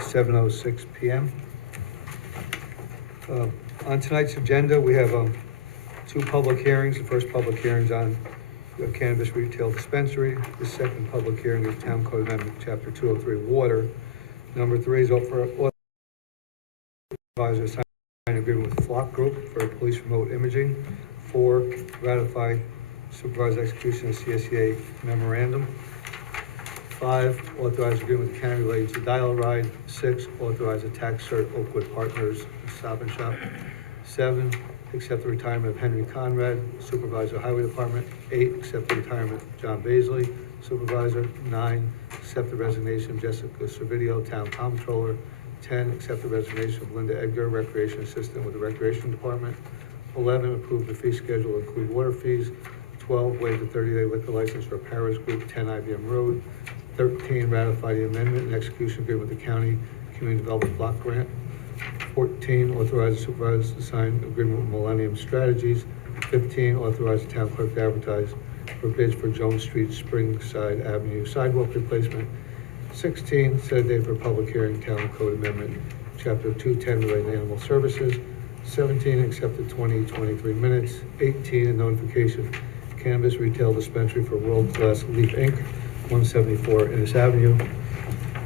7:06 p.m. On tonight's agenda, we have two public hearings. The first public hearing is on the cannabis retail dispensary. The second public hearing is Town Code Amendment, Chapter 203, Water. Number 3 is for supervisor sign an agreement with Flock Group for police remote imaging. 4, ratify supervisor execution of CSEA memorandum. 5, authorize agreement with the county relating to dial ride. 6, authorize a tax cert Oakwood Partners Stop and Shop. 7, accept the retirement of Henry Conrad, Supervisor Highway Department. 8, accept the retirement of John Baisley, Supervisor. 9, accept the resignation of Jessica Servideo, Town Comptroller. 10, accept the resignation of Linda Edgar, Recreation Assistant with the Recreation Department. 11, approve the fee schedule, include water fees. 12, waive the 30-day liquor license for Paris Group, 10 IBM Road. 13, ratify the amendment and execution agreement with the county community development block grant. 14, authorize the supervisor to sign agreement with Millennium Strategies. 15, authorize the town clerk to advertise for bids for Jones Street, Springside Avenue sidewalk replacement. 16, set a date for public hearing, Town Code Amendment, Chapter 210 related to animal services. 17, accept the 2023 minutes. 18, a notification, cannabis retail dispensary for World Class Leaf Inc., 174 Innis Avenue.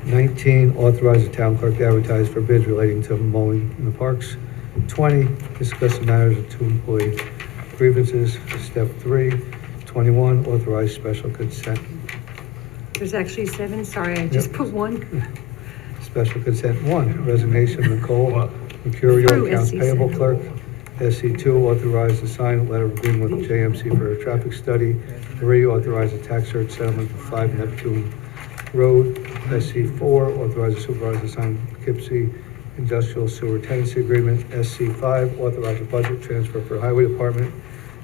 19, authorize the town clerk to advertise for bids relating to mowing in the parks. 20, discuss the matters of 2 employee grievances. Step 3. 21, authorize special consent. There's actually 7, sorry, I just put 1. Special consent 1, resignation of Nicole Mercurio, Through accounts SC7. payable clerk. SC2, authorize to sign a letter of agreement with JMC for a traffic study. 3, authorize a tax cert settlement for 5 Neptune Road. SC4, authorize the supervisor to sign Poughkeepsie Industrial Sewer Tenancy Agreement. SC5, authorize a budget transfer for Highway Department.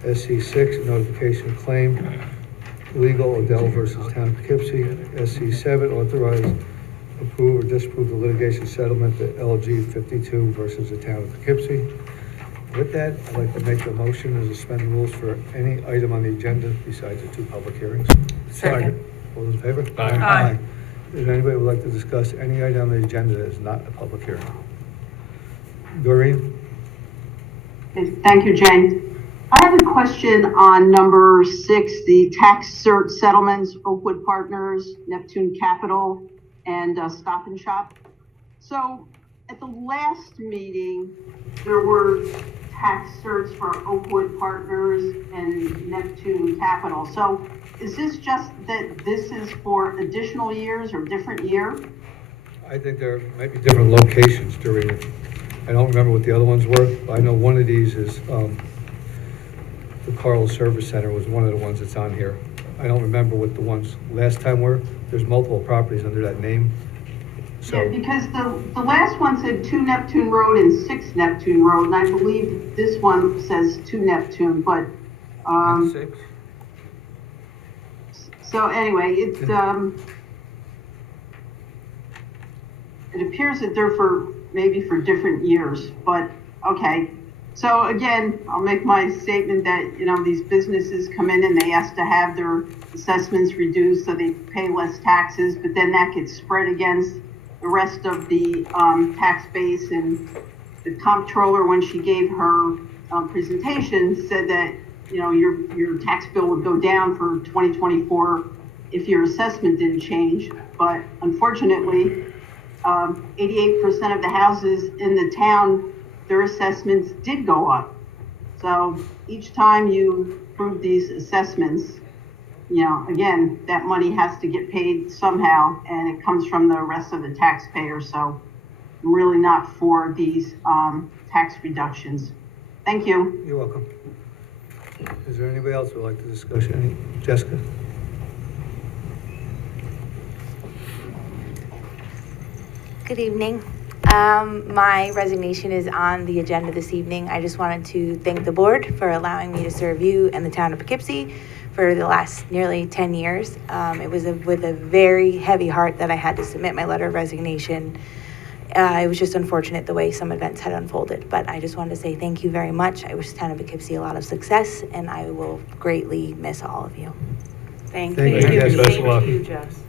SC6, notification of claim, legal Odell versus Town of Poughkeepsie. SC7, authorize, approve or disapprove the litigation settlement, the LG 52 versus the Town of Poughkeepsie. With that, I'd like to make a motion to suspend the rules for any item on the agenda besides the 2 public hearings. Second. All those in favor? Aye. If anybody would like to discuss any item on the agenda that is not a public hearing? Doreen? Okay, thank you, Jane. I have a question on number 6, the tax cert settlements, Oakwood Partners, Neptune Capital, and Stop and Shop. So at the last meeting, there were tax certs for Oakwood Partners and Neptune Capital. So is this just that this is for additional years or different year? I think there might be different locations, Doreen. I don't remember what the other ones were, but I know one of these is, the Carl Service Center was one of the ones that's on here. I don't remember what the ones last time were. There's multiple properties under that name. So, Yeah, because the last one said 2 Neptune Road and 6 Neptune Road, and I believe this one says 2 Neptune, but, and 6? so anyway, it appears that they're maybe for different years, but, okay. So again, I'll make my statement that, these businesses come in and they ask to have their assessments reduced so they pay less taxes, but then that gets spread against the rest of the tax base. And the comptroller, when she gave her presentation, said that, your tax bill would go down for 2024 if your assessment didn't change. But unfortunately, 88% of the houses in the town, their assessments did go up. So each time you approve these assessments, again, that money has to get paid somehow, and it comes from the rest of the taxpayers. So I'm really not for these tax reductions. Thank you. You're welcome. Is there anybody else who would like to discuss any? Jessica? Good evening. My resignation is on the agenda this evening. I just wanted to thank the board for allowing me to serve you and the town of Poughkeepsie for the last nearly 10 years. It was with a very heavy heart that I had to submit my letter of resignation. It was just unfortunate the way some events had unfolded, but I just wanted to say thank you very much. I wish the town of Poughkeepsie a lot of success, and I will greatly miss all of you. Thank Thank you. you, Jess. Thank Best of luck. you, Jess.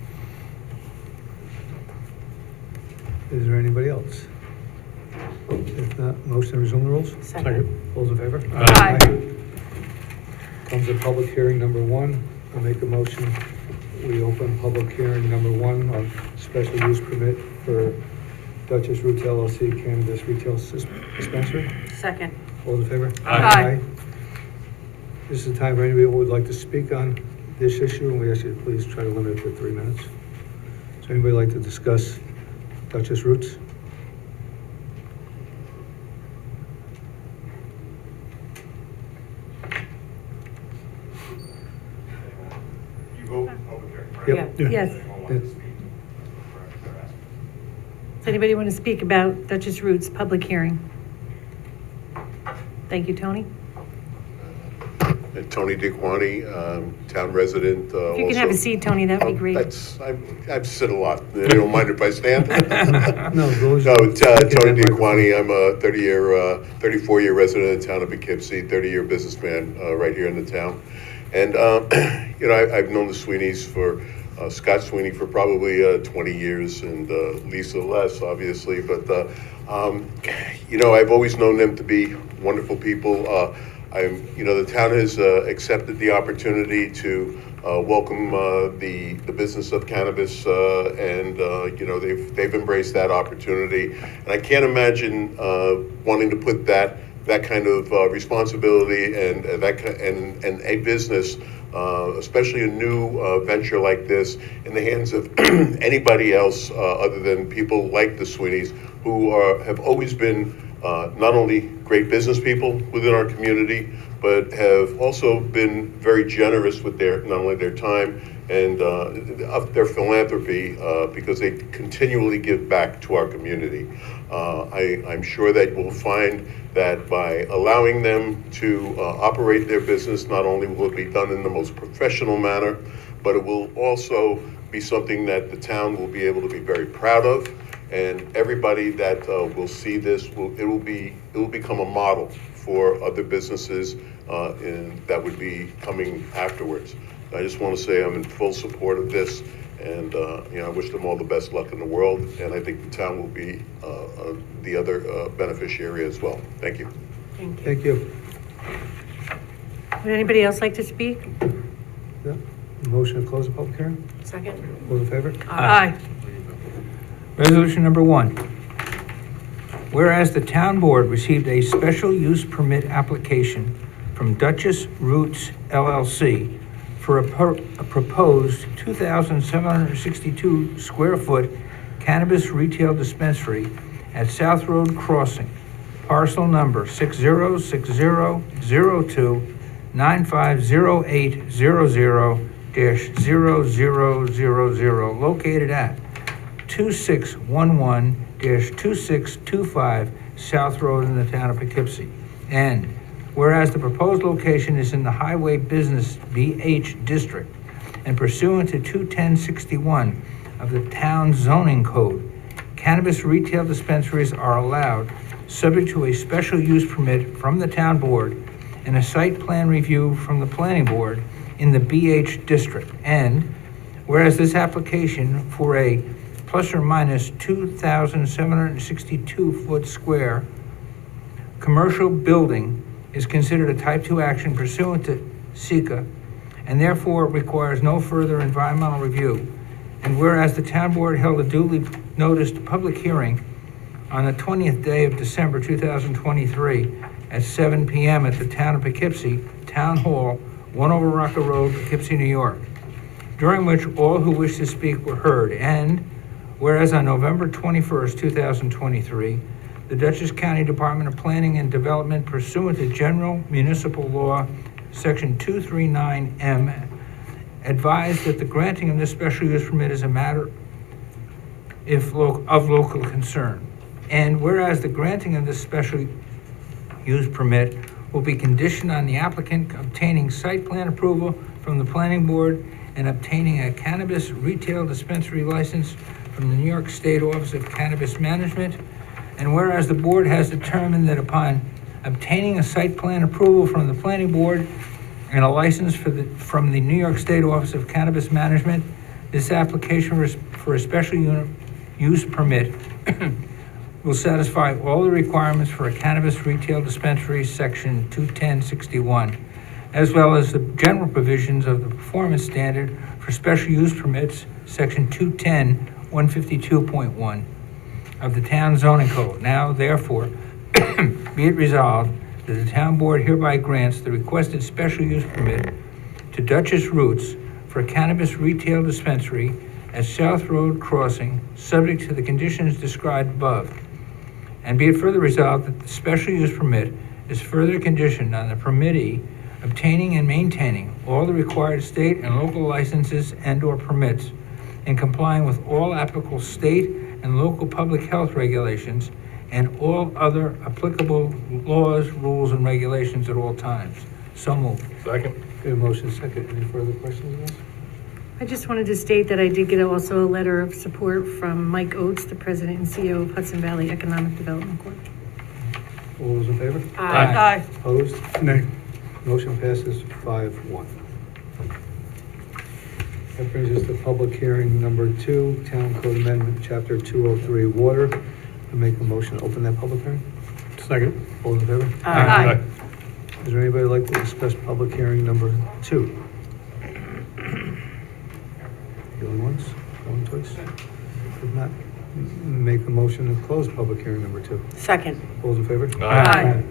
Is there anybody else? If not, motion to resume the rules? Second. All those in favor? Aye. Comes to public hearing number one. I'll make a motion. We open public hearing number one on special use permit for Duchess Roots LLC Cannabis Retail Dispensary. Second. All those in favor? Aye. This is the time for anybody who would like to speak on this issue, and we ask you to please try to limit it to 3 minutes. Does anybody like to discuss Duchess Roots? You vote public hearing, right? Yep. Yes. Anyone want to speak? Does anybody want to speak about Duchess Roots public hearing? Thank you, Tony. Tony DeQuani, town resident. If you can have a seat, Tony, that'd be great. I've sit a lot. You don't mind if I stand? No, those. No, Tony DeQuani, I'm a 34-year resident of the town of Poughkeepsie, 30-year businessman right here in the town. And, you know, I've known the Sweeneys for, Scott Sweeney for probably 20 years and Lisa less, obviously. But, you know, I've always known them to be wonderful people. You know, the town has accepted the opportunity to welcome the business of cannabis, and you know, they've embraced that opportunity. And I can't imagine wanting to put that kind of responsibility and a business, especially a new venture like this, in the hands of anybody else other than people like the Sweeneys, who have always been not only great business people within our community, but have also been very generous with not only their time and of their philanthropy, because they continually give back to our community. I'm sure that we'll find that by allowing them to operate their business, not only will it be done in the most professional manner, but it will also be something that the town will be able to be very proud of. And everybody that will see this, it will become a model for other businesses that would be coming afterwards. I just want to say I'm in full support of this, and you know, I wish them all the best luck in the world. And I think the town will be the other beneficiary as well. Thank you. Thank you. Would anybody else like to speak? Yeah. Motion to close the public hearing? Second. All in favor? Aye. Resolution number one. Whereas the town board received a special use permit application from Duchess Roots LLC for a proposed 2,762 square foot cannabis retail dispensary at South Road Crossing, parcel number 606002950800-0000, located at 2611-2625 South Road in the town of Poughkeepsie. And whereas the proposed location is in the Highway Business BH District and pursuant to 21061 of the town zoning code, cannabis retail dispensaries are allowed subject to a special use permit from the town board and a site plan review from the planning board in the BH District. And whereas this application for a plus or minus 2,762 foot square commercial building is considered a type 2 action pursuant to SECA, and therefore requires no further environmental review. And whereas the town board held a duly noticed public hearing on the 20th day of December 2023 at 7 p.m. at the town of Poughkeepsie, Town Hall, 1 Over Rocker Road, Poughkeepsie, New York, during which all who wished to speak were heard. And whereas on November 21st, 2023, the Dutchess County Department of Planning and Development, pursuant to General Municipal Law, Section 239M, advised that the granting of this special use permit is a matter of local concern. And whereas the granting of this special use permit will be conditioned on the applicant obtaining site plan approval from the planning board and obtaining a cannabis retail dispensary license from the New York State Office of Cannabis Management. And whereas the board has determined that upon obtaining a site plan approval from the planning board and a license from the New York State Office of Cannabis Management, this application for a special use permit will satisfy all the requirements for a cannabis retail dispensary, section 21061, as well as the general provisions of the performance standard for special use permits, section 210-152.1 of the town zoning code. Now, therefore, be it resolved that the town board hereby grants the requested special use permit to Duchess Roots for a cannabis retail dispensary at South Road Crossing, subject to the conditions described above. And be it further resolved that the special use permit is further conditioned on the permittee obtaining and maintaining all the required state and local licenses and/or permits and complying with all applicable state and local public health regulations and all other applicable laws, rules, and regulations at all times. So moved. Second. Get a motion second. Any further questions on this? I just wanted to state that I did get also a letter of support from Mike Oates, the president and CEO of Hudson Valley Economic Development Corp. All those in favor? Aye. Opposed? Nay. Motion passes 5-1. That brings us to public hearing number 2, Town Code Amendment, Chapter 203, Water. I make a motion to open that public hearing. Second. All in favor? Aye. Is there anybody who'd like to discuss public hearing number 2? Going once, going twice? If not, make a motion to close public hearing number 2. Second, All those in favor? Aye.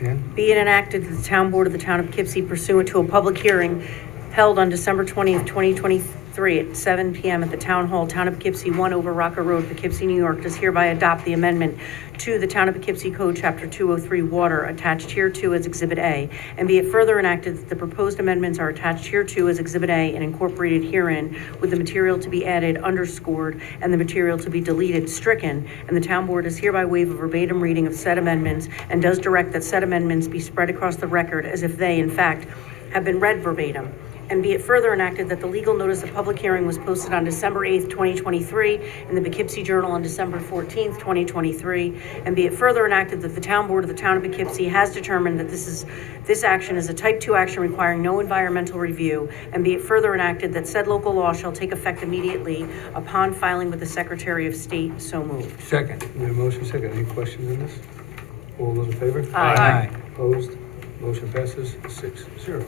And be it enacted that the town board of the town of Poughkeepsie pursuant to a public hearing held on December 20th, 2023 at 7 p.m. at the Town Hall, Town of Poughkeepsie, 1 over Rocker Road, Poughkeepsie, New York, does hereby adopt the amendment to the Town of Poughkeepsie Code, Chapter 203, Water, attached hereto as Exhibit A, and be it further enacted that the proposed amendments are attached hereto as Exhibit A and incorporated herein with the material to be added underscored and the material to be deleted stricken, and the town board does hereby waive a verbatim reading of said amendments and does direct that said amendments be spread across the record as if they, in fact, have been read verbatim. And be it further enacted that the legal notice of public hearing was posted on December 8th, 2023 in the Poughkeepsie Journal on December 14th, 2023. And be it further enacted that the town board of the town of Poughkeepsie has determined that this action is a type 2 action requiring no environmental review. And be it further enacted that said local law shall take effect immediately upon filing with the Secretary of State. So moved. Second. we have a motion second. Any questions on this? All those in favor? Aye. Opposed? Motion passes 6-0.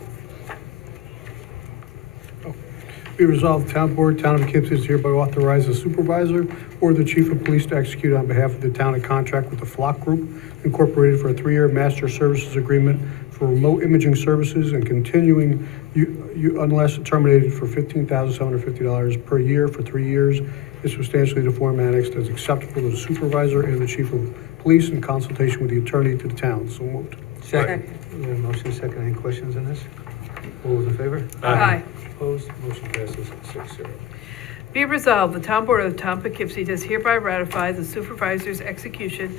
Be resolved, the town board, town of Poughkeepsie is hereby authorized the supervisor or the chief of police to execute on behalf of the town a contract with the Flock Group Incorporated for a 3-year master services agreement for remote imaging services and continuing unless terminated for $15,750 per year for 3 years. Is substantially the form annexed as acceptable to the supervisor and the chief of police in consultation with the attorney to the town. So moved. Second. We have a motion second. Any questions on this? All those in favor? Aye. Opposed? Motion passes 6-0. Be it resolved, the town board of the town of Poughkeepsie does hereby ratify the supervisor's execution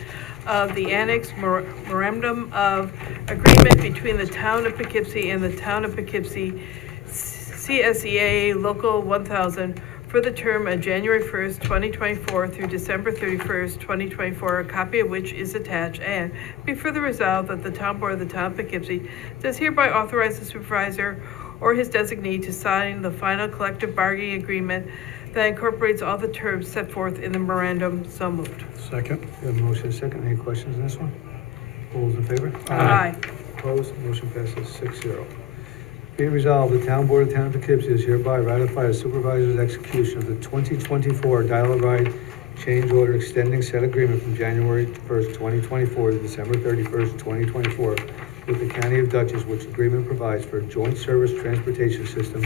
of the annex memorandum of agreement between the town of Poughkeepsie and the town of Poughkeepsie CSEA Local 1000 for the term of January 1st, 2024 through December 31st, 2024, a copy of which is attached, and be further resolved that the town board of the town of Poughkeepsie does hereby authorize the supervisor or his designee to sign the final collective bargaining agreement that incorporates all the terms set forth in the memorandum. So moved. Second. We have a motion second. Any questions on this one? All those in favor? Aye. Opposed? Motion passes 6-0. Be it resolved, the town board of the town of Poughkeepsie is hereby ratify the supervisor's execution of the 2024 Dial-A-Ride change order extending said agreement from January 1st, 2024 to December 31st, 2024 with the County of Dutchess, which agreement provides for a joint service transportation system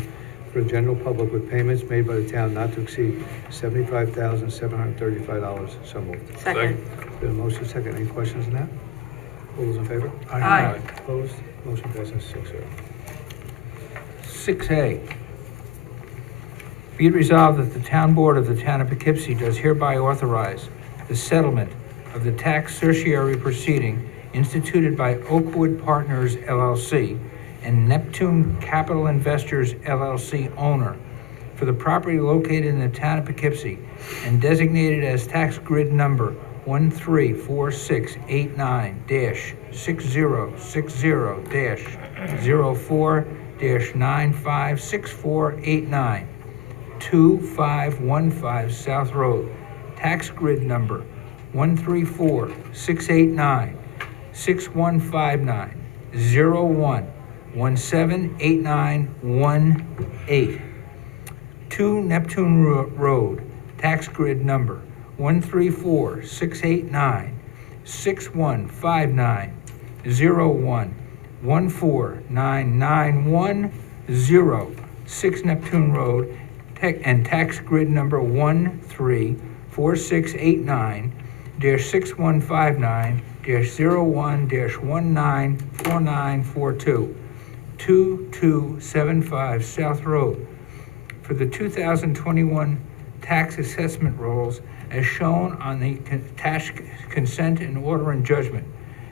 for the general public with payments made by the town not to exceed $75,735. So moved. Second. We have a motion second. Any questions on that? All those in favor? Aye. Opposed? Motion passes 6-0. 6A. Be it resolved that the town board of the town of Poughkeepsie does hereby authorize the settlement of the tax certiorari proceeding instituted by Oakwood Partners LLC and Neptune Capital Investors LLC owner for the property located in the town of Poughkeepsie and designated as tax grid number 134689-6060-04-956489, 2515 South Road, tax grid number 134-689-6159-01-178918. 2 Neptune Road, tax grid number 134-689-6159-01-14991-0. 6 Neptune Road, and tax grid number 134-689-6159-01-194942. 2275 South Road, for the 2021 tax assessment rolls as shown on the attached consent and order and judgment.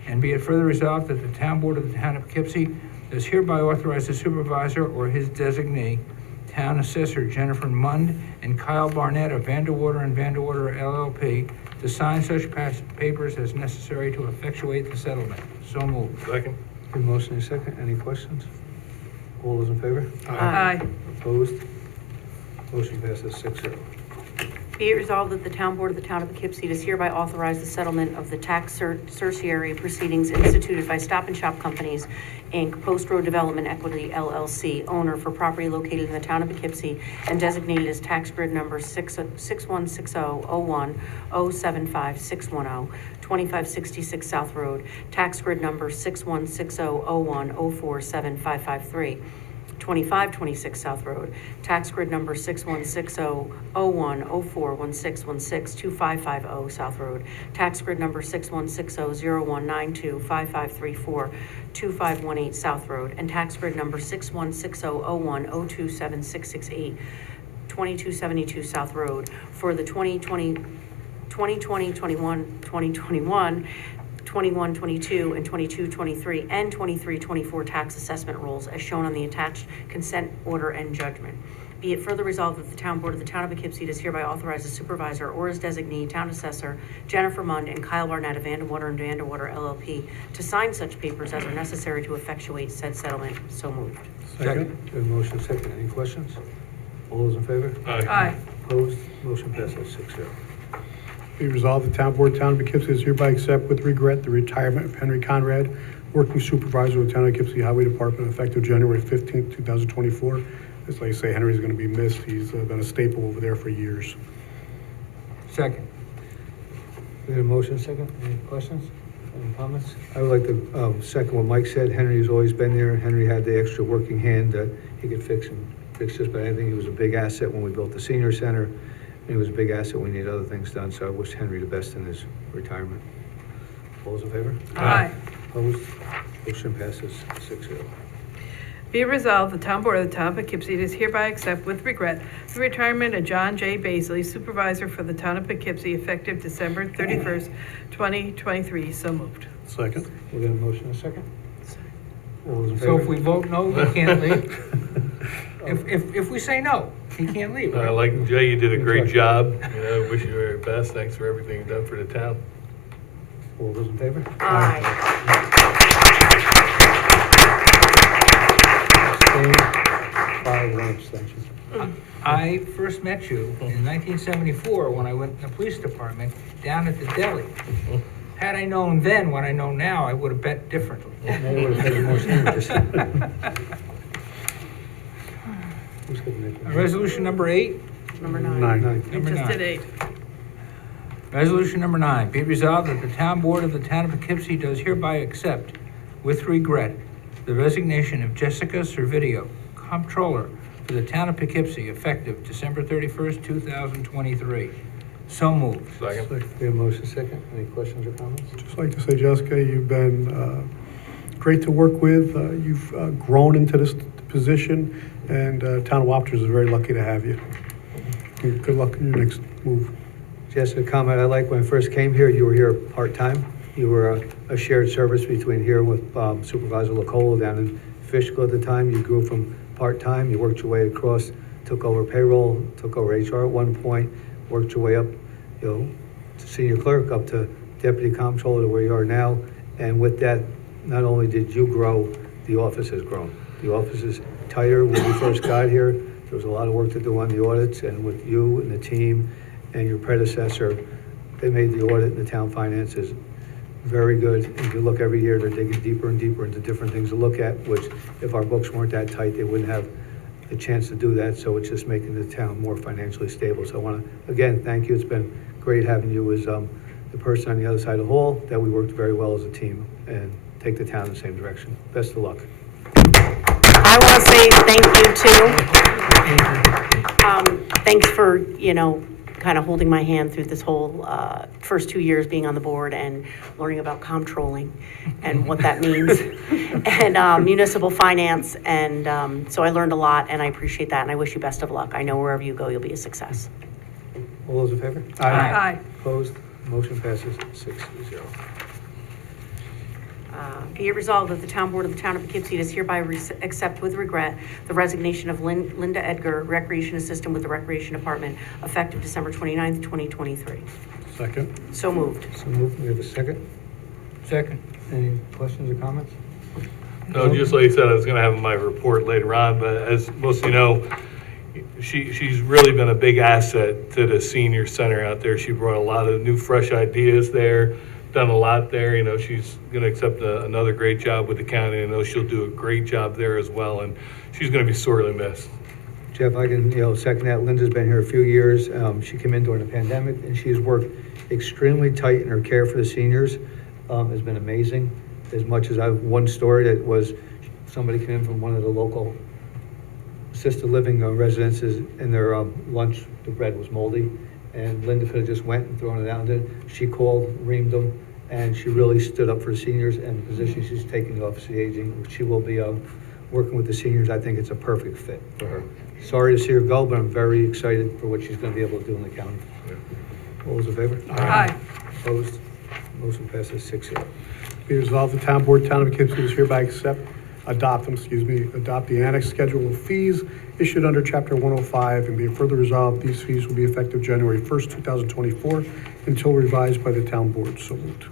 And be it further resolved that the Town Board of the Town of Poughkeepsie does hereby authorize the supervisor or his designee, Town Assessor Jennifer Mund and Kyle Barnett of Vanderwater and Vanderwater LLP, to sign such papers as necessary to effectuate the settlement. So moved. Second. Good motion, and second. Any questions? All those in favor? Aye. Opposed? Motion passes 6-0. Be it resolved that the Town Board of the Town of Poughkeepsie does hereby authorize the settlement of the tax certiorari proceedings instituted by Stop and Shop Companies, Inc., Post Road Development Equity LLC, owner for property located in the Town of Poughkeepsie and designated as tax grid number 616001075610, 2566 South Road, tax grid number 616001047553. 2526 South Road, tax grid number 616001041616, 2550 South Road, tax grid number 616001925534, 2518 South Road, and tax grid number 616001027668, 2272 South Road, for the 2020, 21, 2021, 21, 22, and 22, 23, and 23, 24 tax assessment rolls as shown on the attached consent order and judgment. Be it further resolved that the Town Board of the Town of Poughkeepsie does hereby authorize the supervisor or his designee, Town Assessor Jennifer Mund and Kyle Barnett of Vanderwater and Vanderwater LLP, to sign such papers as are necessary to effectuate said settlement. So moved. Second. Good motion, second. Any questions? All those in favor? Aye. Opposed? Motion passes 6-0. Be resolved, the Town Board, Town of Poughkeepsie does hereby accept with regret the retirement of Henry Conrad, working supervisor of the Town of Poughkeepsie Highway Department, effective January 15th, 2024. As I say, Henry's going to be missed. He's been a staple over there for years. Second. We have a motion, second. Any questions? Any comments? I would like to second what Mike said. Henry's always been there. Henry had the extra working hand that he could fix just about anything. He was a big asset when we built the senior center. He was a big asset. We need other things done, so I wish Henry the best in his retirement. All those in favor? Aye. Opposed? Motion passes 6-0. Be it resolved, the Town Board of the Town of Poughkeepsie does hereby accept with regret the retirement of John J. Baisley, supervisor for the Town of Poughkeepsie, effective December 31st, 2023. So moved. Second. We got a motion, and a second? All those in favor? So if we vote no, he can't leave? If we say no, he can't leave, right? Like Jay, you did a great job. Wish you the very best. Thanks for everything you've done for the town. All those in favor? Aye. Abstained? 5, 1 abstention. I first met you in 1974 when I went in the police department down at the deli. Had I known then what I know now, I would have bet differently. Maybe would have taken more sandwiches. Who's gonna make it? Resolution number 8. Number 9. 9. We Number just 9. did 8. Resolution number 9, be it resolved that the Town Board of the Town of Poughkeepsie does hereby accept, with regret, the resignation of Jessica Servideo, Comptroller for the Town of Poughkeepsie, effective December 31st, 2023. So moved. Second. We have a motion, second. Any questions or comments? Just like to say, Jessica, you've been great to work with. You've grown into this position, and Town of Wappingers is very lucky to have you. Good luck in your next move. Jessica, comment, I like when I first came here, you were here part-time. You were a shared service between here with Supervisor Locola down in Fishkill at the time. You grew from part-time, you worked your way across, took over payroll, took over HR at one point, worked your way up, to senior clerk, up to deputy comptroller to where you are now. And with that, not only did you grow, the office has grown. The office is tighter. When we first got here, there was a lot of work to do on the audits, and with you and the team and your predecessor, they made the audit in the town finances very good. If you look every year, they're digging deeper and deeper into different things to look at, which if our books weren't that tight, they wouldn't have the chance to do that. So it's just making the town more financially stable. So I want to, again, thank you. It's been great having you as the person on the other side of the hall, that we worked very well as a team and take the town in the same direction. Best of luck. I want to say thank you too. Thanks for, kind of holding my hand through this whole first 2 years being on the board and learning about comptrolling and what that means and municipal finance. And so I learned a lot and I appreciate that and I wish you best of luck. I know wherever you go, you'll be a success. All those in favor? Aye. Opposed? Motion passes 6-0. Be it resolved that the town board of the town of Poughkeepsie does hereby accept with regret the resignation of Linda Edgar, recreation assistant with the recreation department, effective December 29th, 2023. Second. So moved. So moved. We have a second. Second. Any questions or comments? No, just like I said, I was gonna have my report later on, but as most of you know, she's really been a big asset to the senior center out there. She brought a lot of new, fresh ideas there, done a lot there. She's gonna accept another great job with the county. I know she'll do a great job there as well, and she's gonna be sorely missed. Jeff, I can, second that. Linda's been here a few years. She came in during the pandemic, and she's worked extremely tight in her care for the seniors. Has been amazing. As much as one story that was, somebody came in from one of the local assisted living residences, and their lunch, the bread was moldy, and Linda could have just went and thrown it out. And she called, reamed them, and she really stood up for the seniors and the position she's taking, the Office of Aging. She will be working with the seniors. I think it's a perfect fit for her. Sorry to see her go, but I'm very excited for what she's going to be able to do in the county. All those in favor? Aye. Opposed? Motion passes 6-0. Be resolved, the town board, town of Poughkeepsie does hereby adopt the annex schedule of fees issued under chapter 105, and be it further resolved, these fees will be effective January 1st, 2024, until revised by the town board. So moved.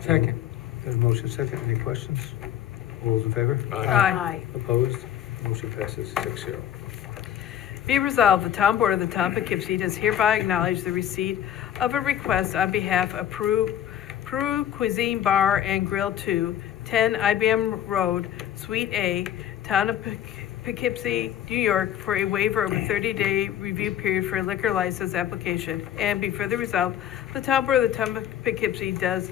Second. Got a motion second. Any questions? All those in favor? Aye. Opposed? Motion passes 6-0. Be resolved, the town board of the town of Poughkeepsie does hereby acknowledge the receipt of a request on behalf of Peru Cuisine Bar and Grill 2, 10 IBM Road, Suite A, Town of Poughkeepsie, New York, for a waiver of a 30-day review period for a liquor license application. And be further resolved, the town board of the town of Poughkeepsie does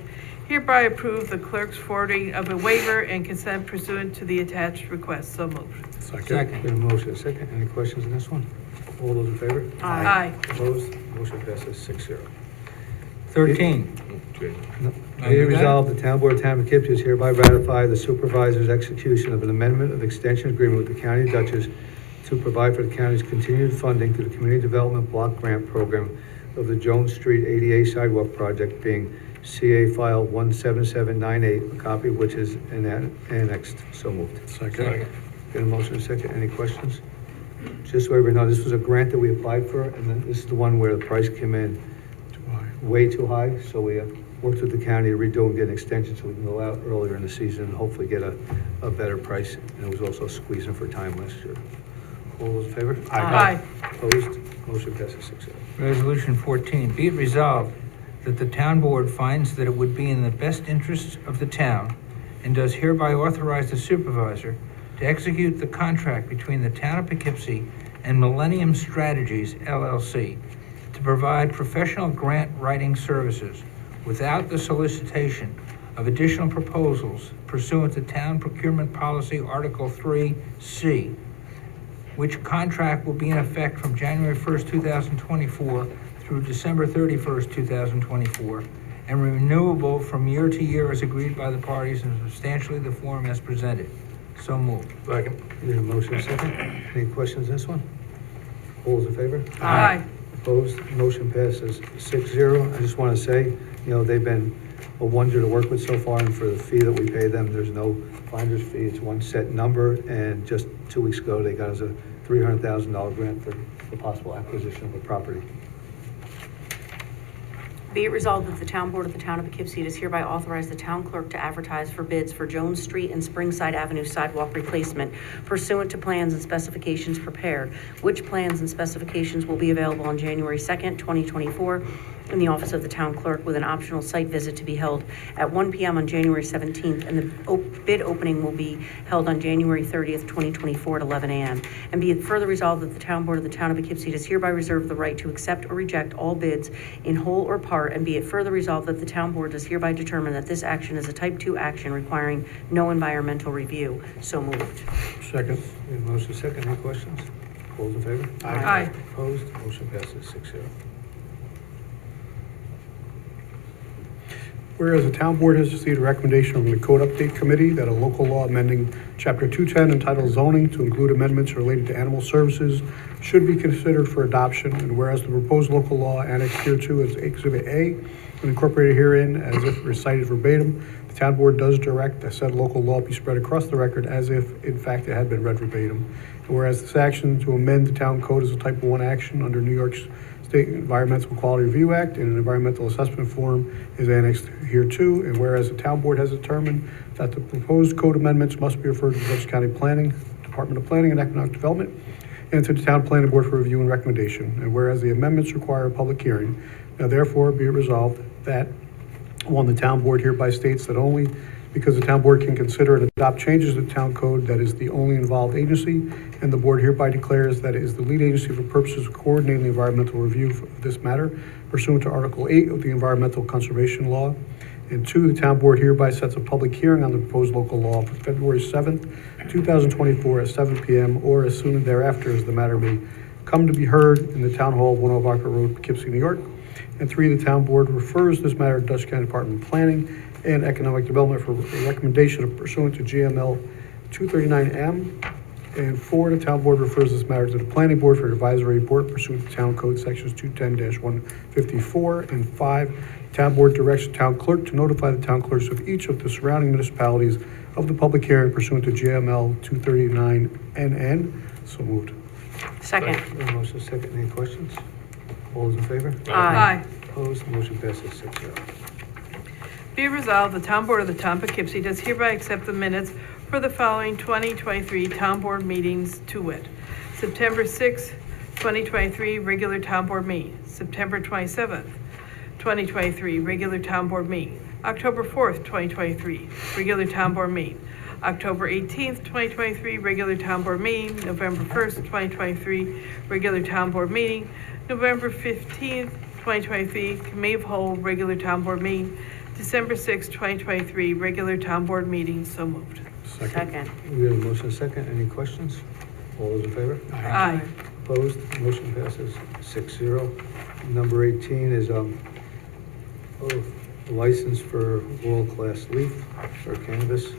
hereby approve the clerk's forwarding of a waiver and consent pursuant to the attached request. So moved. Second. Got a motion second. Any questions on this one? All those in favor? Aye. Opposed? Motion passes 6-0. 13. Okay. Be it resolved, the town board of town of Poughkeepsie is hereby ratify the supervisor's execution of an amendment of extension agreement with the county of Dutchess to provide for the county's continued funding through the Community Development Block Grant Program of the Jones Street ADA Sidewalk Project, being CA File 17798, a copy of which is annexed. So moved. Second. Got a motion second. Any questions? Just so everybody knows, this was a grant that we applied for, and then this is the one where the price came in way too high, so we worked with the county to redo and get an extension so we can go out earlier in the season and hopefully get a better price. And it was also squeezing for time last year. All those in favor? Aye. Opposed? Motion passes 6-0. Resolution 14, be it resolved that the town board finds that it would be in the best interests of the town and does hereby authorize the supervisor to execute the contract between the town of Poughkeepsie and Millennium Strategies, LLC, to provide professional grant writing services without the solicitation of additional proposals pursuant to Town Procurement Policy Article 3C, which contract will be in effect from January 1st, 2024 through December 31st, 2024, and renewable from year to year as agreed by the parties in substantially the form as presented. So moved. Second. Need a motion second. Any questions on this one? All those in favor? Aye. Opposed? Motion passes 6-0. I just want to say, they've been a wonder to work with so far, and for the fee that we pay them, there's no finder's fee. It's one set number, and just 2 weeks ago, they got us a $300,000 grant for the possible acquisition of a property. Be it resolved that the Town Board of the Town of Poughkeepsie does hereby authorize the town clerk to advertise for bids for Jones Street and Springside Avenue sidewalk replacement pursuant to plans and specifications prepared, which plans and specifications will be available on January 2nd, 2024, in the office of the town clerk, with an optional site visit to be held at 1 p.m. on January 17th, and the bid opening will be held on January 30th, 2024 at 11 a.m. And be it further resolved that the Town Board of the Town of Poughkeepsie does hereby reserve the right to accept or reject all bids in whole or part, and be it further resolved that the Town Board does hereby determine that this action is a Type 2 action requiring no environmental review. So moved. Second. We have a motion second. Any questions? All those in favor? Aye. Opposed? Motion passes 6-0. Whereas the town board has received a recommendation from the Code Update Committee that a local law amending Chapter 210 entitled Zoning to include amendments related to animal services should be considered for adoption, and whereas the proposed local law annexed hereto as Exhibit A and incorporated herein as if recited verbatim, the town board does direct that said local law be spread across the record as if, in fact, it had been read verbatim. And whereas this action to amend the town code is a Type 1 action under New York's State Environmental Quality Review Act, and an environmental assessment form is annexed hereto, and whereas the town board has determined that the proposed code amendments must be referred to the Dutchess County Planning, Department of Planning and Economic Development, and to the Town Planning Board for review and recommendation, and whereas the amendments require a public hearing, now therefore be it resolved that, one, the town board hereby states that only because the town board can consider and adopt changes to the town code, that is the only involved agency, and the board hereby declares that it is the lead agency for purposes of coordinating the environmental review of this matter pursuant to Article 8 of the Environmental Conservation Law. And two, the town board hereby sets a public hearing on the proposed local law for February 7th, 2024 at 7 p.m. or as soon thereafter as the matter may come to be heard in the Town Hall, 1 Rocker Road, Poughkeepsie, New York. And three, the town board refers this matter to Dutchess County Department of Planning and Economic Development for a recommendation pursuant to GML 239M. And four, the town board refers this matter to the planning board for advisory report pursuant to town code sections 210-154. And five, the town board directs the town clerk to notify the town clerks of each of the surrounding municipalities of the public hearing pursuant to GML 239NN. So moved. Second. We have a motion second. Any questions? All those in favor? Aye. Opposed? Motion passes 6-0. Be it resolved, the Town Board of the Town of Poughkeepsie does hereby accept the minutes for the following 2023 Town Board meetings to wit: September 6th, 2023, regular Town Board meeting; September 27th, 2023, regular Town Board meeting; October 4th, 2023, regular Town Board meeting; October 18th, 2023, regular Town Board meeting; November 1st, 2023, regular Town Board meeting; November 15th, 2023, Committee of Whole, regular Town Board meeting; December 6th, 2023, regular Town Board meeting. So moved. Second. We have a motion second. Any questions? All those in favor? Aye. Opposed? Motion passes 6-0. Number 18 is a license for world-class leaf for cannabis.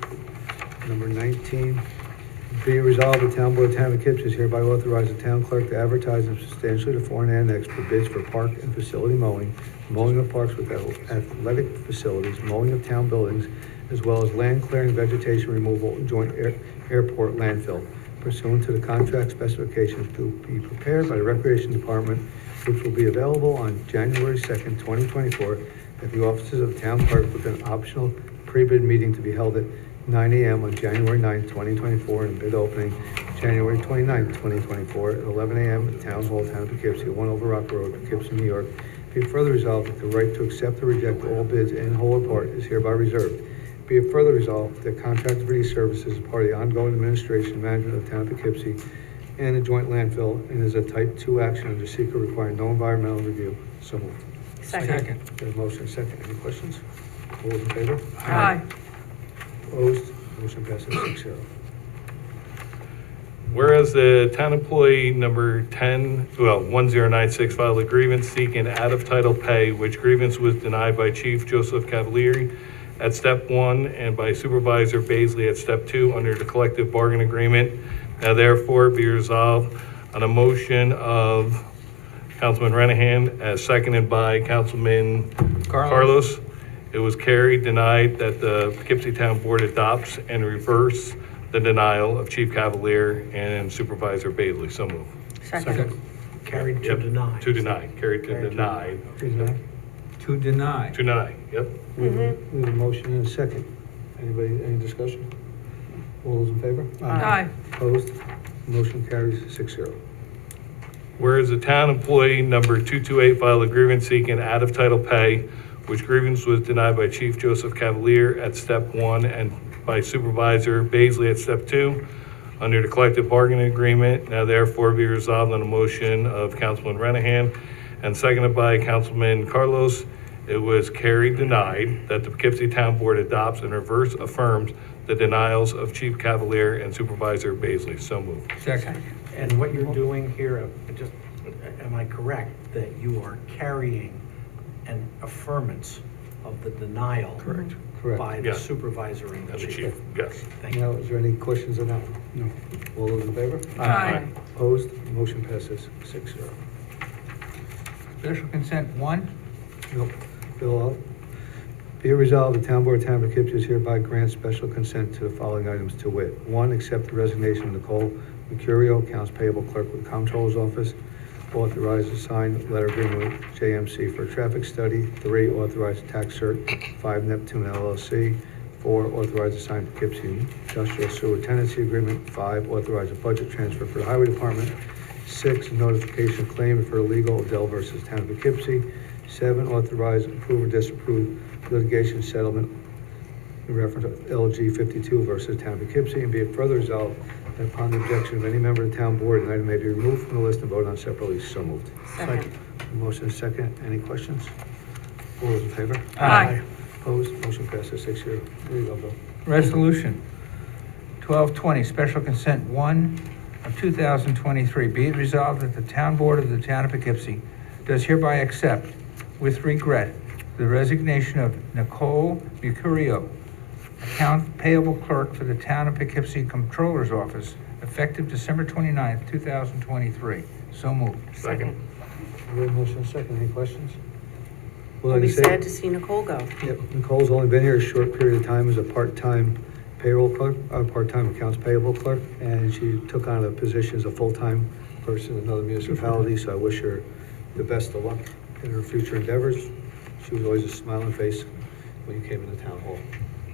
Number 19, be it resolved, the Town Board of Town of Poughkeepsie is hereby authorize the town clerk to advertise in substantially the foreign annex for bids for park and facility mowing, mowing of parks with athletic facilities, mowing of town buildings, as well as land clearing, vegetation removal, and joint airport landfill pursuant to the contract specifications to be prepared by the Recreation Department, which will be available on January 2nd, 2024 at the offices of the town clerk, with an optional pre-bid meeting to be held at 9 a.m. on January 9th, 2024, and bid opening January 29th, 2024 at 11 a.m. at Town Hall, Town of Poughkeepsie, 1 Over Rock Road, Poughkeepsie, New York. Be it further resolved that the right to accept or reject all bids in whole or part is hereby reserved. Be it further resolved that contract for these services is part of the ongoing administration and management of the Town of Poughkeepsie and the joint landfill, and is a Type 2 action under SEQA requiring no environmental review. So moved. Second. There's a motion second. Any questions? All those in favor? Aye. Opposed? Motion passes 6-0. Whereas the town employee number 1096 filed a grievance seeking out-of-title pay, which grievance was denied by Chief Joseph Cavalieri at step 1 and by Supervisor Baisley at step 2 under the collective bargain agreement. Now therefore be resolved on a motion of Councilman Renahan as seconded by Councilman Carlos. It was carried, denied, that the Poughkeepsie Town Board adopts and reverse the denial of Chief Cavalier and Supervisor Bailey. So moved. Second. Carried Yep, to deny, carried to deny. Deny. To deny. To deny, yep. We have a motion and a second. Anybody, any discussion? All those in favor? Aye. Opposed? Motion carries 6-0. Whereas the town employee number 228 filed a grievance seeking out-of-title pay, which grievance was denied by Chief Joseph Cavalier at step 1 and by Supervisor Baisley at step 2 under the collective bargaining agreement. Now therefore be resolved on a motion of Councilman Renahan and seconded by Councilman Carlos. It was carried denied that the Poughkeepsie Town Board adopts and reverse affirms the denials of Chief Cavalier and Supervisor Baisley. So moved. Second. And what you're doing here, just, am I correct, that you are carrying an affirmance of the denial? Correct. Correct. By the Yeah. supervisor and And the the chief? chief, yes. Thank you. Now, is there any questions on that one? No. All those in favor? Aye. Opposed? Motion passes 6-0. Special consent 1. Nope. Bill out. Be it resolved, the Town Board of Town of Poughkeepsie hereby grants special consent to the following items to wit. 1, accept the resignation of Nicole Mercurio, Accounts Payable Clerk with the Comptroller's Office. Authorize to sign letter agreement with JMC for a traffic study. 3, authorize tax cert 5 Neptune LLC. 4, authorize to sign Poughkeepsie Industrial Sewer Tenancy Agreement. 5, authorize a budget transfer for the Highway Department. 6, notification of claim for legal Dell versus Town of Poughkeepsie. 7, authorize, approve, or disapprove litigation settlement in reference to LG 52 versus Town of Poughkeepsie. And be it further resolved that upon the objection of any member of the town board, an item may be removed from the list and voted on separately. So moved. Second. Motion is second. Any questions? All those in favor? Aye. Opposed? Motion passes 6-0. There you go, Bill. Resolution 1220, special consent 1 of 2023. Be it resolved that the Town Board of the Town of Poughkeepsie does hereby accept, with regret, the resignation of Nicole Mercurio, Account Payable Clerk for the Town of Poughkeepsie Comptroller's Office, effective December 29th, 2023. So moved. Second. We have a motion and second. Any questions? Well, We'll like I be said, sad to see Nicole go. yep, Nicole's only been here a short period of time as a part-time payroll clerk, part-time accounts payable clerk, and she took on a position as a full-time person in another municipality, so I wish her the best of luck in her future endeavors. She was always a smiling face when you came into town hall.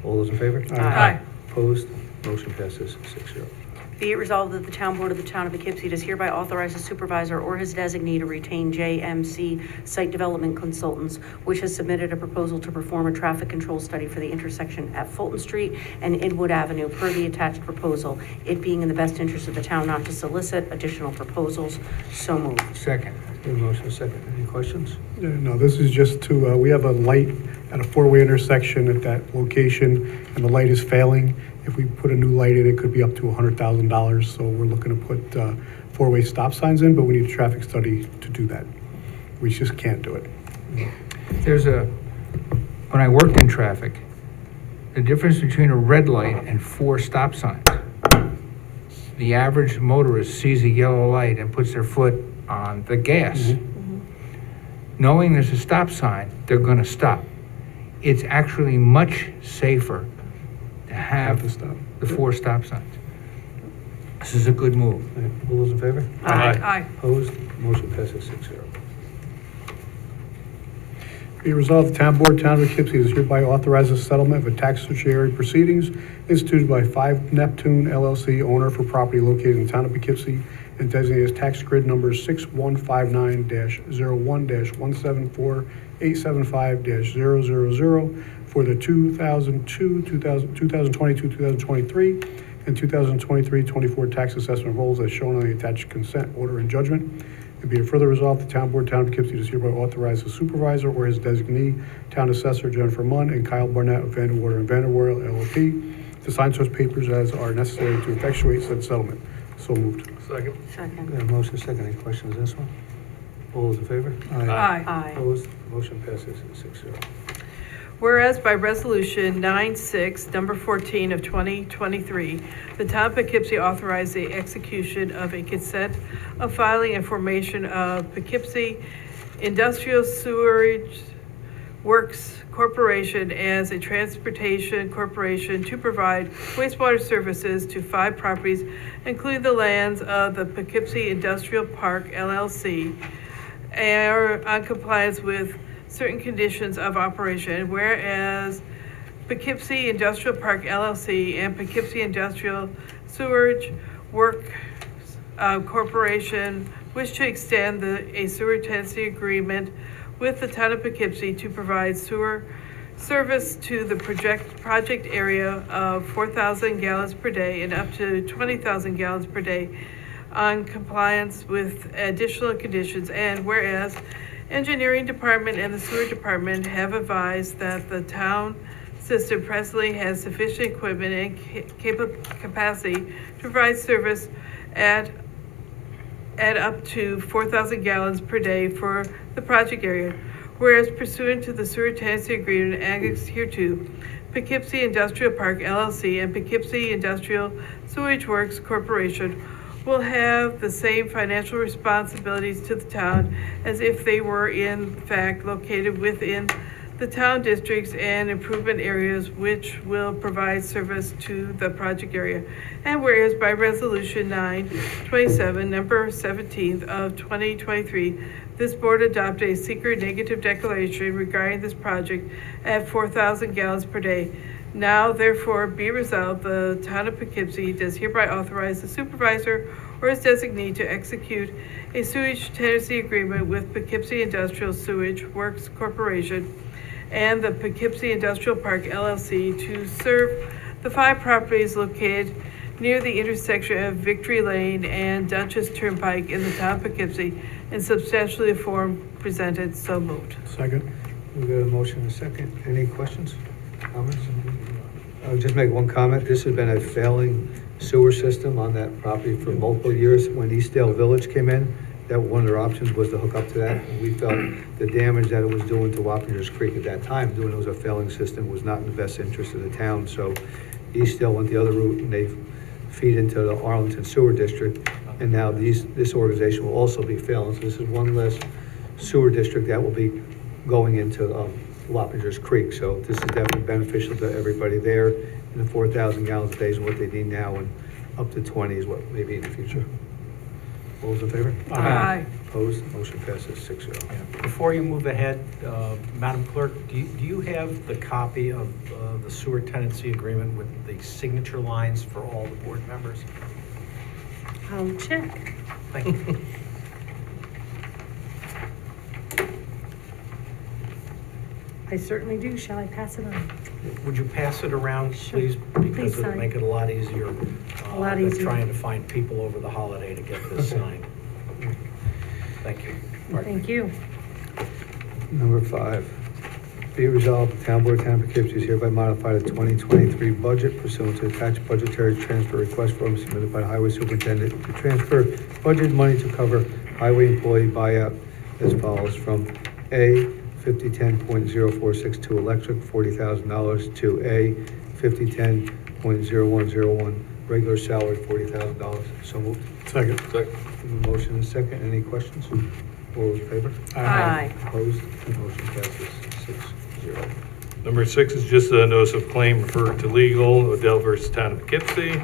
All those in favor? Aye. Opposed? Motion passes 6-0. Be it resolved that the Town Board of the Town of Poughkeepsie does hereby authorize the supervisor or his designee to retain JMC Site Development Consultants, which has submitted a proposal to perform a traffic control study for the intersection at Fulton Street and Inwood Avenue per the attached proposal, it being in the best interest of the town not to solicit additional proposals. So moved. Second. We have a motion and second. Any questions? No, this is just to, we have a light at a four-way intersection at that location, and the light is failing. If we put a new light in, it could be up to $100,000, so we're looking to put four-way stop signs in, but we need a traffic study to do that. We just can't do it. When I worked in traffic, the difference between a red light and 4 stop signs. The average motorist sees a yellow light and puts their foot on the gas. Knowing there's a stop sign, they're gonna stop. It's actually much safer to have to stop. the 4 stop signs. This is a good move. All those in favor? Aye. Opposed? Motion passes 6-0. Be resolved, the Town Board, Town of Poughkeepsie is hereby authorizes settlement of a tax certiorari proceedings instituted by 5 Neptune LLC, owner for property located in the Town of Poughkeepsie and designated as tax grid number 6159-01-174-875-000 for the 2022-2023 and 2023-24 tax assessment rolls as shown on the attached consent order and judgment. And be it further resolved, the Town Board, Town of Poughkeepsie does hereby authorize the supervisor or his designee, Town Assessor Jennifer Munn and Kyle Barnett of Vanderwater and Vanderwater LLP, to sign such papers as are necessary to effectuate said settlement. So moved. Second. We Second. have a motion and second. Any questions on this one? All those in favor? Aye. Aye. Opposed? Motion passes 6-0. Whereas by Resolution 9-6, number 14 of 2023, the Town of Poughkeepsie authorized the execution of a consent of filing and formation of Poughkeepsie Industrial Sewerage Works Corporation as a transportation corporation to provide wastewater services to 5 properties, including the lands of the Poughkeepsie Industrial Park LLC, are on compliance with certain conditions of operation, whereas Poughkeepsie Industrial Park LLC and Poughkeepsie Industrial Sewage Works Corporation wish to extend a sewer tenancy agreement with the town of Poughkeepsie to provide sewer service to the project area of 4,000 gallons per day and up to 20,000 gallons per day on compliance with additional conditions. And whereas Engineering Department and the Sewer Department have advised that the town system presently has sufficient equipment and capacity to provide service at up to 4,000 gallons per day for the project area. Whereas pursuant to the sewer tenancy agreement annexed hereto, Poughkeepsie Industrial Park LLC and Poughkeepsie Industrial Sewage Works Corporation will have the same financial responsibilities to the town as if they were in fact located within the town districts and improvement areas which will provide service to the project area. And whereas by Resolution 927, number 17th of 2023, this board adopted a secret negative declaration regarding this project at 4,000 gallons per day. Now therefore be resolved, the town of Poughkeepsie does hereby authorize the supervisor or his designee to execute a sewage tenancy agreement with Poughkeepsie Industrial Sewage Works Corporation and the Poughkeepsie Industrial Park LLC to serve the 5 properties located near the intersection of Victory Lane and Dutchess Turnpike in the town of Poughkeepsie in substantially the form presented. So moved. Second. We got a motion and a second. Any questions, comments? I'll just make one comment. This has been a failing sewer system on that property for multiple years. When Eastdale Village came in, that one of their options was to hook up to that. And we felt the damage that it was doing to Wappingers Creek at that time, doing it was a failing system, was not in the best interest of the town. So Eastdale went the other route and they feed into the Arlington Sewer District. And now this organization will also be failing. So this is one less sewer district that will be going into Wappingers Creek. So this is definitely beneficial to everybody there. And the 4,000 gallons a day is what they need now, and up to 20 is what maybe in the future. All those in favor? Aye. Opposed? Motion passes 6-0. Before you move ahead, Madam Clerk, do you have the copy of the sewer tenancy agreement with the signature lines for all the board members? I'll check. Thank you. I certainly do. Shall I pass it on? Would you pass it around, Sure. please? Please Because it'll sign. make it a lot easier. A lot than easier. Trying to find people over the holiday to get this signed. Thank you. Thank you. Number 5, be resolved, the town board of Town of Poughkeepsie is hereby modify the 2023 budget pursuant to attached budgetary transfer request form submitted by the highway superintendent to transfer budget money to cover highway employee buyout as follows: from A, 5010.0462 electric, $40,000, to A, 5010.0101 regular salary, $40,000. So moved. Second. Motion and second. Any questions? All those in favor? Aye. Opposed? Motion passes 6-0. Number 6 is just a notice of claim referred to legal, Odell versus Town of Poughkeepsie.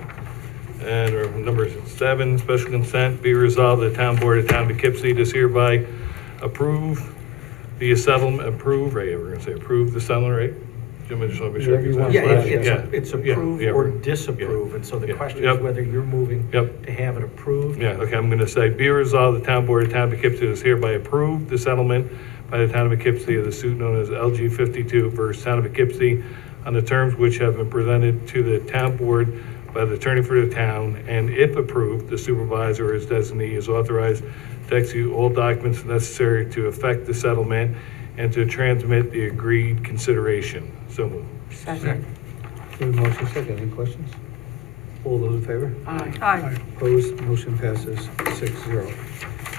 And number 7, special consent, be resolved, the town board of Town of Poughkeepsie does hereby approve the settlement, approve the settlement, right? Jim, I just want to be sure. Whatever you want. Yeah, Yeah, it's yeah, approve yeah, or yeah. disapprove, and so the Yeah. question Yep. is whether you're moving Yep. to have it approved. Yeah, okay, I'm gonna say, be resolved, the town board of Town of Poughkeepsie does hereby approve the settlement by the Town of Poughkeepsie of the suit known as LG 52 versus Town of Poughkeepsie on the terms which have been presented to the town board by the attorney for the town, and if approved, the supervisor or his designee is authorized to execute all documents necessary to effect the settlement and to transmit the agreed consideration. So moved. Second. Motion second. Any questions? All those in favor? Aye. Opposed? Motion passes 6-0.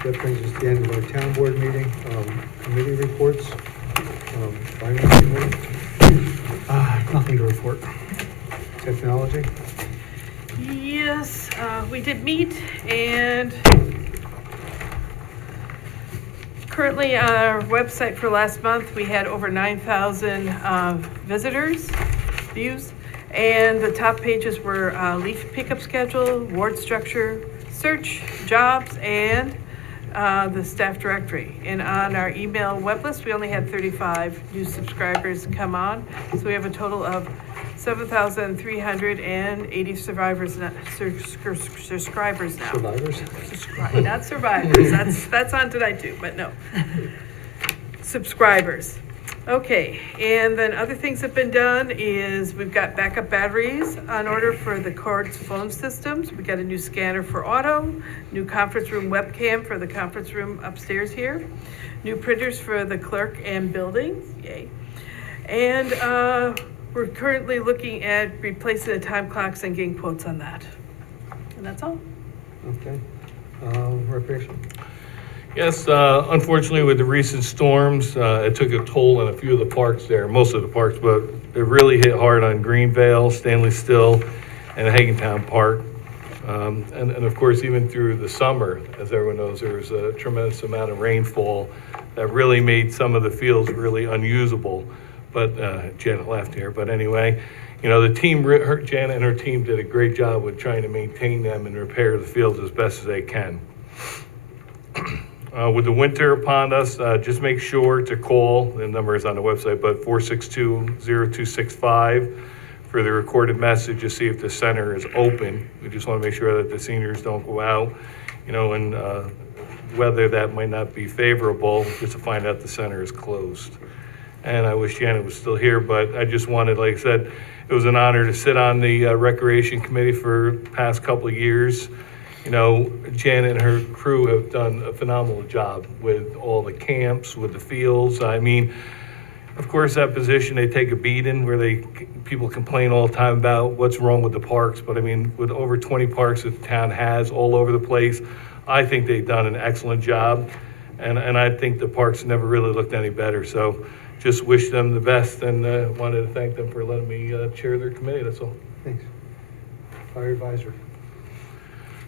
That brings us to the end of our town board meeting. Committee reports. Finance committee, Nothing to report. technology. Yes, we did meet, and currently on our website for last month, we had over 9,000 visitors, views. And the top pages were leaf pickup schedule, ward structure, search, jobs, and the staff directory. And on our email web list, we only had 35 new subscribers come on. So we have a total of 7,380 subscribers now. Survivors? Not survivors, that's on tonight too, but no. Subscribers. Okay, and then other things have been done is we've got backup batteries on order for the Cord's phone systems. We got a new scanner for auto, new conference room webcam for the conference room upstairs here, new printers for the clerk and building, yay. And we're currently looking at replacing the time clocks and getting quotes on that. And that's all. Okay. Recreation? Yes, unfortunately with the recent storms, it took a toll on a few of the parks there, most of the parks, but it really hit hard on Greenvale, Stanley Still, and Hagentown Park. And of course, even through the summer, as everyone knows, there was a tremendous amount of rainfall that really made some of the fields really unusable. But Janet left here, but anyway, you know, the team, Janet and her team did a great job with trying to maintain them and repair the fields as best as they can. With the winter upon us, just make sure to call, the number is on the website, but 462-0265 for the recorded message to see if the center is open. We just want to make sure that the seniors don't go out, you know, and weather that might not be favorable, just to find out the center is closed. And I wish Janet was still here, but I just wanted, like I said, it was an honor to sit on the Recreation Committee for the past couple of years. You know, Janet and her crew have done a phenomenal job with all the camps, with the fields. I mean, of course, that position, they take a beating where people complain all the time about what's wrong with the parks. But I mean, with over 20 parks that the town has all over the place, I think they've done an excellent job. And I think the parks never really looked any better. So just wish them the best and wanted to thank them for letting me chair their committee, that's all. Thanks. Fire advisory.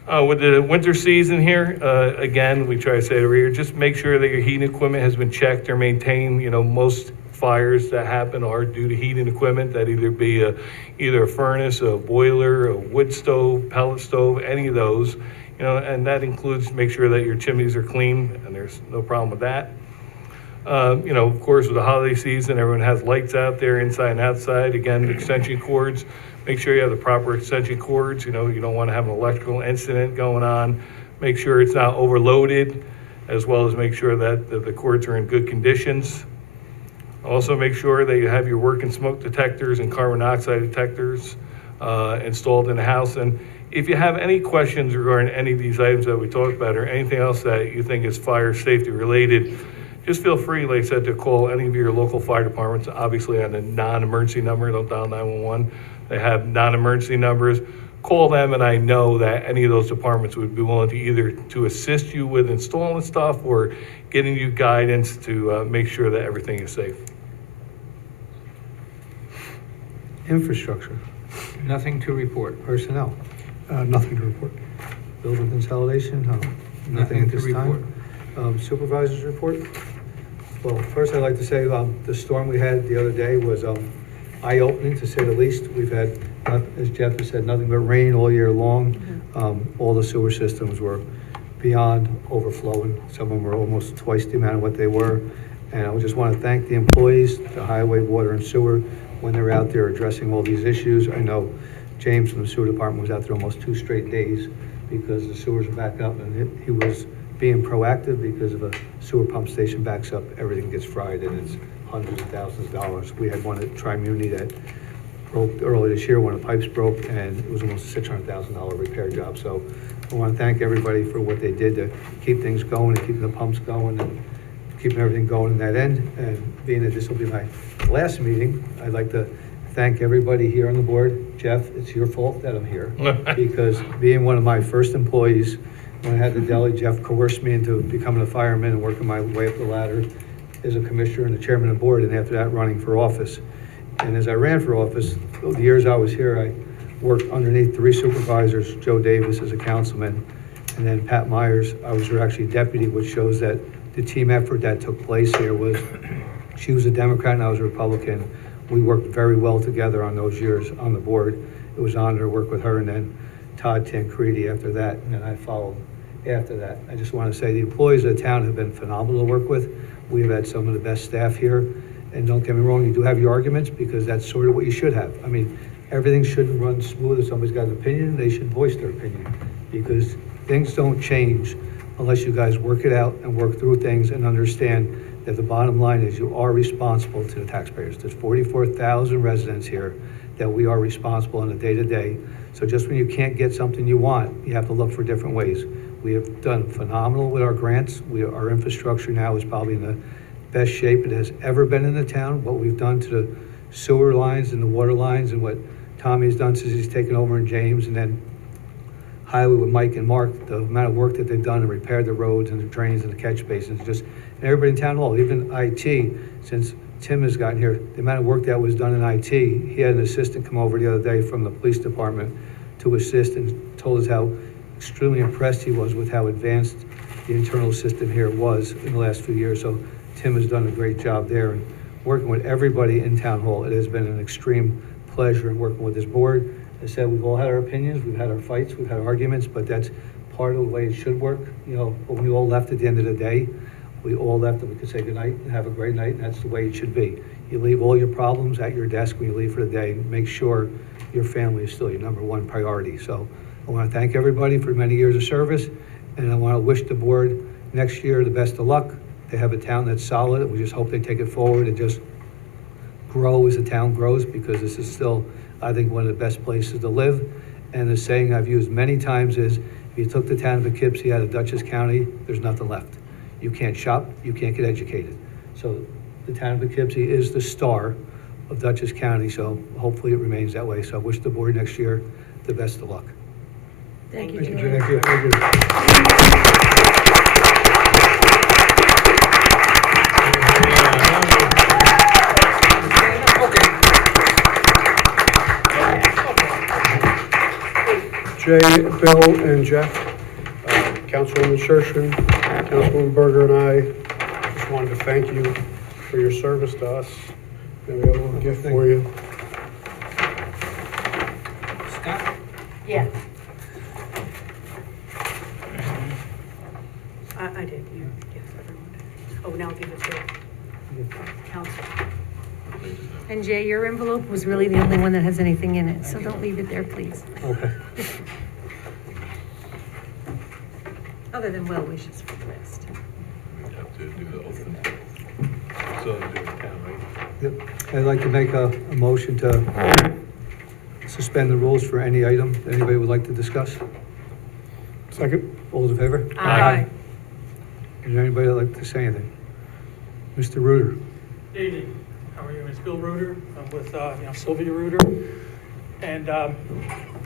With the winter season here, again, we try to say it every year, just make sure that your heating equipment has been checked or maintained. You know, most fires that happen are due to heating equipment, that either be either a furnace, a boiler, a wood stove, pellet stove, any of those. You know, and that includes make sure that your chimneys are clean, and there's no problem with that. You know, of course, with the holiday season, everyone has lights out there, inside and outside. Again, extension cords. Make sure you have the proper extension cords. You know, you don't want to have an electrical incident going on. Make sure it's not overloaded, as well as make sure that the cords are in good conditions. Also, make sure that you have your working smoke detectors and carbon monoxide detectors installed in the house. And if you have any questions regarding any of these items that we talked about or anything else that you think is fire safety related, just feel free, like I said, to call any of your local fire departments, obviously on a non-emergency number, don't dial 911. They have non-emergency numbers. Call them, and I know that any of those departments would be willing to either to assist you with installing stuff or getting you guidance to make sure that everything is safe. Infrastructure. Nothing to report. Personnel. Nothing to report. Building consolidation, no. Nothing at to this report. time. Supervisors report. Well, first I'd like to say the storm we had the other day was eye-opening, to say the least. We've had, as Jeff has said, nothing but rain all year long. All the sewer systems were beyond overflowing. Some of them were almost twice the amount of what they were. And I just want to thank the employees, the highway, water, and sewer, when they're out there addressing all these issues. I know James from the sewer department was out there almost 2 straight days because the sewers were backed up, and he was being proactive because if a sewer pump station backs up, everything gets fried, and it's hundreds of thousands of dollars. We had one at Tri-Muni that broke early this year when the pipes broke, and it was almost a $600,000 repair job. So I want to thank everybody for what they did to keep things going and keeping the pumps going and keeping everything going in that end. And being that this will be my last meeting, I'd like to thank everybody here on the board. Jeff, it's your fault that I'm here because being one of my first employees, when I had the deli, Jeff coerced me into becoming a fireman and working my way up the ladder as a commissioner and the chairman of the board, and after that, running for office. And as I ran for office, the years I was here, I worked underneath 3 supervisors, Joe Davis as a councilman, and then Pat Myers, I was her actually deputy, which shows that the team effort that took place here was, she was a Democrat and I was a Republican. We worked very well together on those years on the board. It was an honor to work with her, and then Todd Tancredi after that, and then I followed after that. I just want to say the employees of the town have been phenomenal to work with. We've had some of the best staff here. And don't get me wrong, you do have your arguments because that's sort of what you should have. I mean, everything shouldn't run smooth. If somebody's got an opinion, they should voice their opinion because things don't change unless you guys work it out and work through things and understand that the bottom line is you are responsible to the taxpayers. There's 44,000 residents here that we are responsible on a day-to-day. So just when you can't get something you want, you have to look for different ways. We have done phenomenal with our grants. Our infrastructure now is probably in the best shape it has ever been in the town. What we've done to the sewer lines and the water lines and what Tommy's done since he's taken over in James, and then highway with Mike and Mark, the amount of work that they've done and repaired the roads and the drains and the catch basins, just, and everybody in town hall, even IT, since Tim has gotten here, the amount of work that was done in IT, he had an assistant come over the other day from the police department to assist and told us how extremely impressed he was with how advanced the internal system here was in the last few years. So Tim has done a great job there, and working with everybody in town hall. It has been an extreme pleasure in working with this board. As I said, we've all had our opinions, we've had our fights, we've had our arguments, but that's part of the way it should work. You know, when we all left at the end of the day, we all left and we could say goodnight and have a great night, and that's the way it should be. You leave all your problems at your desk when you leave for the day. Make sure your family is still your number one priority. So I want to thank everybody for many years of service, and I want to wish the board next year the best of luck. They have a town that's solid. We just hope they take it forward and just grow as the town grows, because this is still, I think, one of the best places to live. And the saying I've used many times is, if you took the town of Poughkeepsie out of Dutchess County, there's nothing left. You can't shop, you can't get educated. So the town of Poughkeepsie is the star of Dutchess County, so hopefully it remains that way. So I wish the board next year the best of luck. Thank you, Thank you, Jay. Jay. Thank you. Jay, Bill, and Jeff, Councilwoman Shershon, Councilwoman Berger, and I just wanted to thank you for your service to us. And we have a little gift for you. Scott? Yeah. I did, yeah, yes, everyone did. Oh, now give it to council. And Jay, your envelope was really the only one that has anything in it, so don't leave it there, please. Okay. Other than well wishes for the rest. You have to do the open. So do the count, right? Yep. I'd like to make a motion to suspend the rules for any item that anybody would like to discuss. Second? All those in favor? Aye. Is there anybody that'd like to say anything? Mr. Reuter? Evening, how are you? It's Bill Reuter. I'm with Sylvia Reuter. And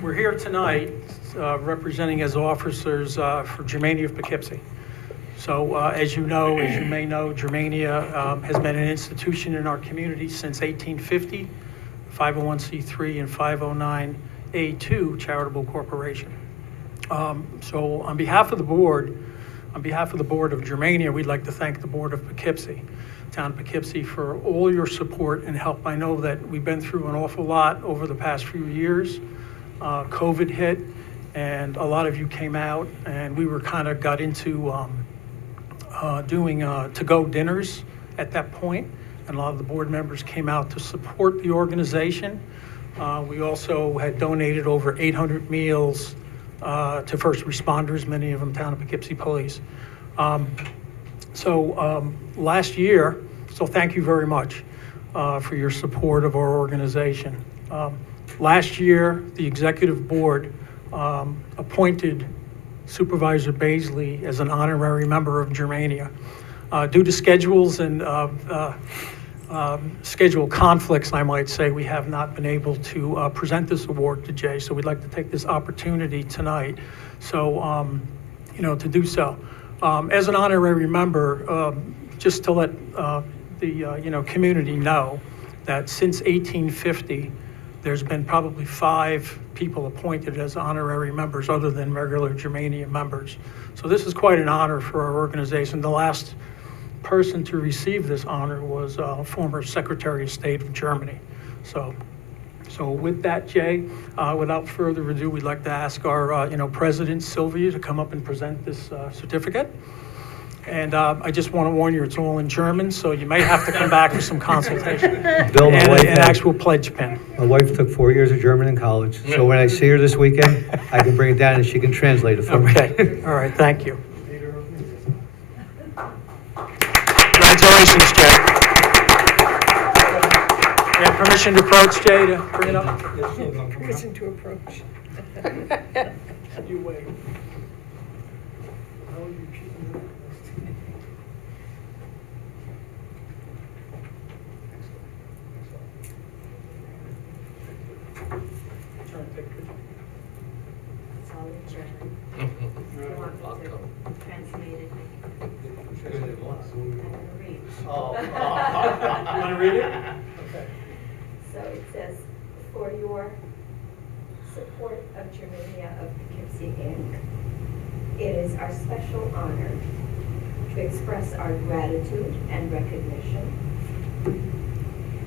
we're here tonight representing as officers for Germania of Poughkeepsie. So as you may know, Germania has been an institution in our community since 1850, 501c3 and 509A2 charitable corporation. So on behalf of the board of Germania, we'd like to thank the board of Poughkeepsie, town of Poughkeepsie, for all your support and help. I know that we've been through an awful lot over the past few years. COVID hit, and a lot of you came out, and we were got into doing to-go dinners at that point, and a lot of the board members came out to support the organization. We also had donated over 800 meals to first responders, many of them town of Poughkeepsie police. Last year, so thank you very much for your support of our organization. Last year, the executive board appointed Supervisor Baisley as an honorary member of Germania. Due to schedules and schedule conflicts, I might say, we have not been able to present this award to Jay, so we'd like to take this opportunity tonight to do so. As an honorary member, just to let the community know that since 1850, there's been probably 5 people appointed as honorary members other than regular Germania members. So this is quite an honor for our organization. The last person to receive this honor was former Secretary of State of Germany. So So with that, Jay, without further ado, we'd like to ask our, President Sylvia to come up and present this certificate. And I just want to warn you, it's all in German, so you may have to come back with some consultation. Bill, my And wife an had- actual pledge pen. My wife took 4 years of German in college, so when I see her this weekend, I can bring it down and she can translate it for me. Okay, all right, thank you. Congratulations, Jay. You have permission to approach, Jay, to bring it up? Permission to approach. You wait. You want to read it? Okay. So it says, for your support of Germania of Poughkeepsie, Inc., it is our special honor to express our gratitude and recognition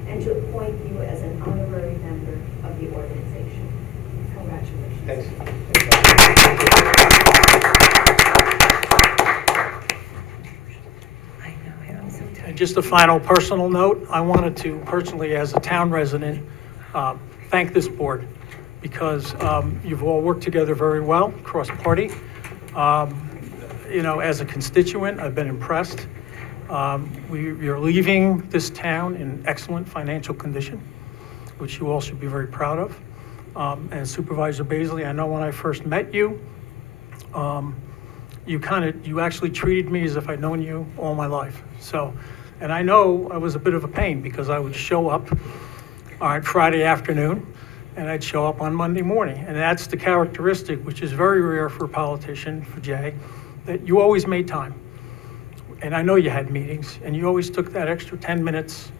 and to appoint you as an honorary member of the organization. Congratulations. I know, I'm so tired. And just a final personal note, I wanted to personally, as a town resident, thank this board because you've all worked together very well, cross-party. As a constituent, I've been impressed. You're leaving this town in excellent financial condition, which you all should be very proud of. And Supervisor Baisley, I know when I first met you, you actually treated me as if I'd known you all my life. So, and I know I was a bit of a pain because I would show up on Friday afternoon and I'd show up on Monday morning. And that's the characteristic, which is very rare for a politician, for Jay, that you always made time. And I know you had meetings and you always took that extra 10 minutes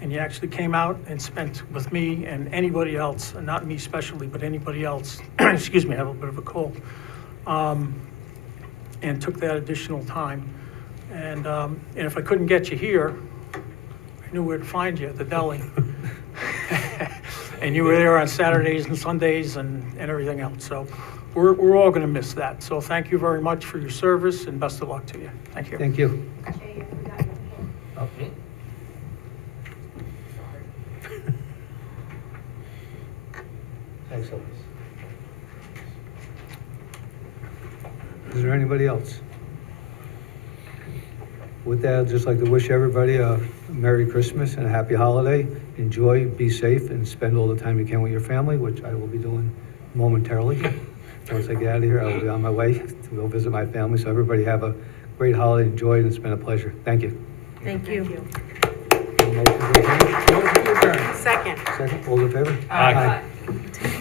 and you actually came out and spent with me and anybody else, and not me especially, but anybody else, excuse me, I have a bit of a cold, and took that additional time. And if I couldn't get you here, I knew where to find you at the deli. And you were there on Saturdays and Sundays and everything else. So we're all going to miss that. So thank you very much for your service and best of luck to you. Thank you. Thank you. Jay, I forgot your pen. Thanks, Elvis. Is there anybody else? With that, I'd just like to wish everybody a Merry Christmas and a Happy Holiday. Enjoy, be safe, and spend all the time you can with your family, which I will be doing momentarily. Once I get out of here, I will be on my way to go visit my family. So everybody have a great holiday, enjoy it, and it's been a pleasure. Thank you. Thank you. Motion to adjourn? Second. Second, all in favor? Aye. Aye.